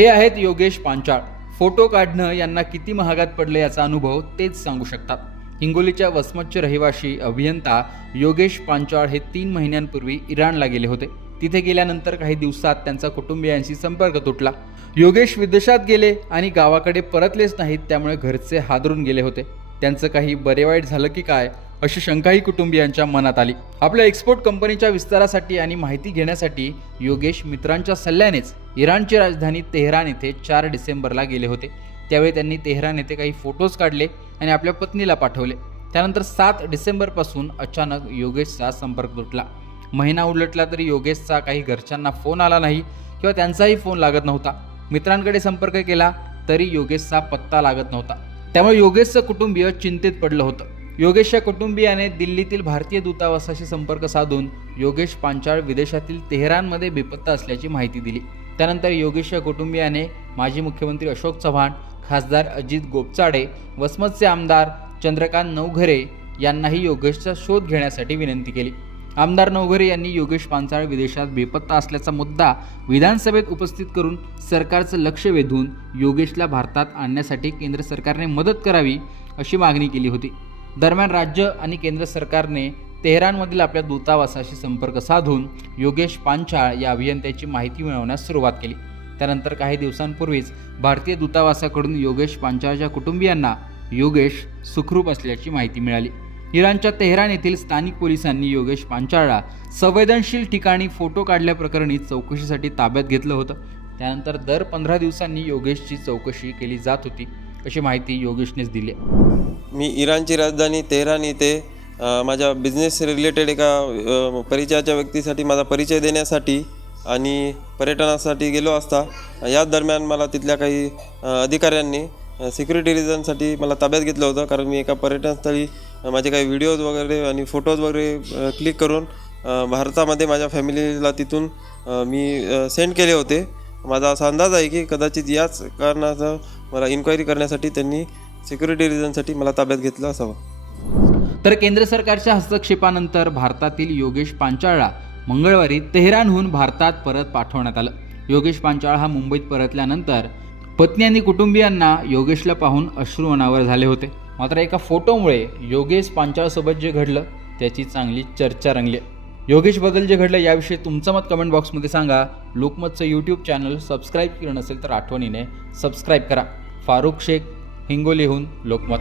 हे आहेत योगेश पांचाळ. फोटो काढणं यांना किती महागात पडलं याचा अनुभव तेच सांगू शकतात. हिंगोलीच्या वसमतचे रहिवाशी अभियंता योगेश पांचाळ हे तीन महिन्यांपूर्वी इराणला गेले होते. तिथे गेल्यानंतर काही दिवसात त्यांचा कुटुंबियांशी संपर्क तुटला. योगेश विदेशात गेले आणि गावाकडे परतलेच नाहीत त्यामुळे घरचे हादरून गेले होते. त्यांचं काही बरे वाईट झालं की काय अशी शंकाही कुटुंबियांच्या मनात आली. आपल्या एक्सपोर्ट कंपनीच्या विस्तारासाठी आणि माहिती घेण्यासाठी योगेश मित्रांच्या सल्ल्यानेच इराणची राजधानी तेहरान येथे चार डिसेंबरला गेले होते. त्यावेळी त्यांनी तेहरान येथे काही फोटोज काढले आणि आपल्या पत्नीला पाठवले. त्यानंतर सात डिसेंबरपासून अचानक योगेशचा संपर्क तुटला. महिना उलटला तरी योगेशचा काही घरच्यांना फोन आला नाही किंवा त्यांचाही फोन लागत नव्हता. मित्रांकडे संपर्क केला तरी योगेशचा पत्ता लागत नव्हता. त्यामुळे योगेशचं कुटुंबीय चिंतेत पडलं होतं. योगेशच्या कुटुंबियाने दिल्लीतील भारतीय दूतावासाशी संपर्क साधून योगेश पांचाळ विदेशातील तेहरानमध्ये बेपत्ता असल्याची माहिती दिली. त्यानंतर योगेशच्या कुटुंबियाने माजी मुख्यमंत्री अशोक चव्हाण खासदार अजित गोपचाडे वसमतचे आमदार चंद्रकांत नवघरे यांनाही योगेशचा शोध घेण्यासाठी विनंती केली. आमदार नवघरे यांनी योगेश पांचाळ विदेशात बेपत्ता असल्याचा मुद्दा विधानसभेत उपस्थित करून सरकारचं लक्ष वेधून योगेशला भारतात आणण्यासाठी केंद्र सरकारने मदत करावी अशी मागणी केली होती. दरम्यान राज्य आणि केंद्र सरकारने तेहरानमधील आपल्या दूतावासाशी संपर्क साधून योगेश पांचाळ या अभियंत्याची माहिती मिळवण्यास सुरुवात केली. त्यानंतर काही दिवसांपूर्वीच भारतीय दूतावासाकडून योगेश पांचाळच्या कुटुंबियांना योगेश सुखरूप असल्याची माहिती मिळाली. इराणच्या तेहरान येथील स्थानिक पोलिसांनी योगेश पांचाळा संवेदनशील ठिकाणी फोटो काढल्याप्रकरणी चौकशीसाठी ताब्यात घेतलं होतं. त्यानंतर दर पंधरा दिवसांनी योगेशची चौकशी केली जात होती अशी माहिती योगेशनेच दिली. मी इराणची राजधानी तेहरान येथे माझ्या बिझनेस रिलेटेड एका परिचयाच्या व्यक्तीसाठी माझा परिचय देण्यासाठी आणि पर्यटनासाठी गेलो असता याच दरम्यान मला तिथल्या काही अधिकाऱ्यांनी सिक्युरिटी रिझनसाठी मला ताब्यात घेतलं होतं. कारण मी एका पर्यटनस्थळी माझे काही व्हिडिओज वगैरे आणि फोटोज वगैरे क्लिक करून भारतामध्ये माझ्या फॅमिलीला तिथून मी सेंड केले होते. माझा असा अंदाज आहे की कदाचित याच कारणाचं मला इन्क्वायरी करण्यासाठी त्यांनी सिक्युरिटी रिझनसाठी मला ताब्यात घेतलं असावं. तर केंद्र सरकारच्या हस्तक्षेपानंतर भारतातील योगेश पांचाळला मंगळवारी तेहरानहून भारतात परत पाठवण्यात आलं. योगेश पांचाळ हा मुंबईत परतल्यानंतर पत्नी आणि कुटुंबियांना योगेशला पाहून अश्रू अनावर झाले होते. मात्र एका फोटोमुळे योगेश पांचाळसोबत जे घडलं त्याची चांगली चर्चा रंगली. योगेशबद्दल जे घडलं याविषयी तुमचं मत कमेंट बॉक्समध्ये सांगा. लोकमतचं यूट्यूब चॅनल सबस्क्राईब केलं नसेल तर आठवणीने सबस्क्राईब करा. फारुख शेख हिंगोलीहून लोकमत.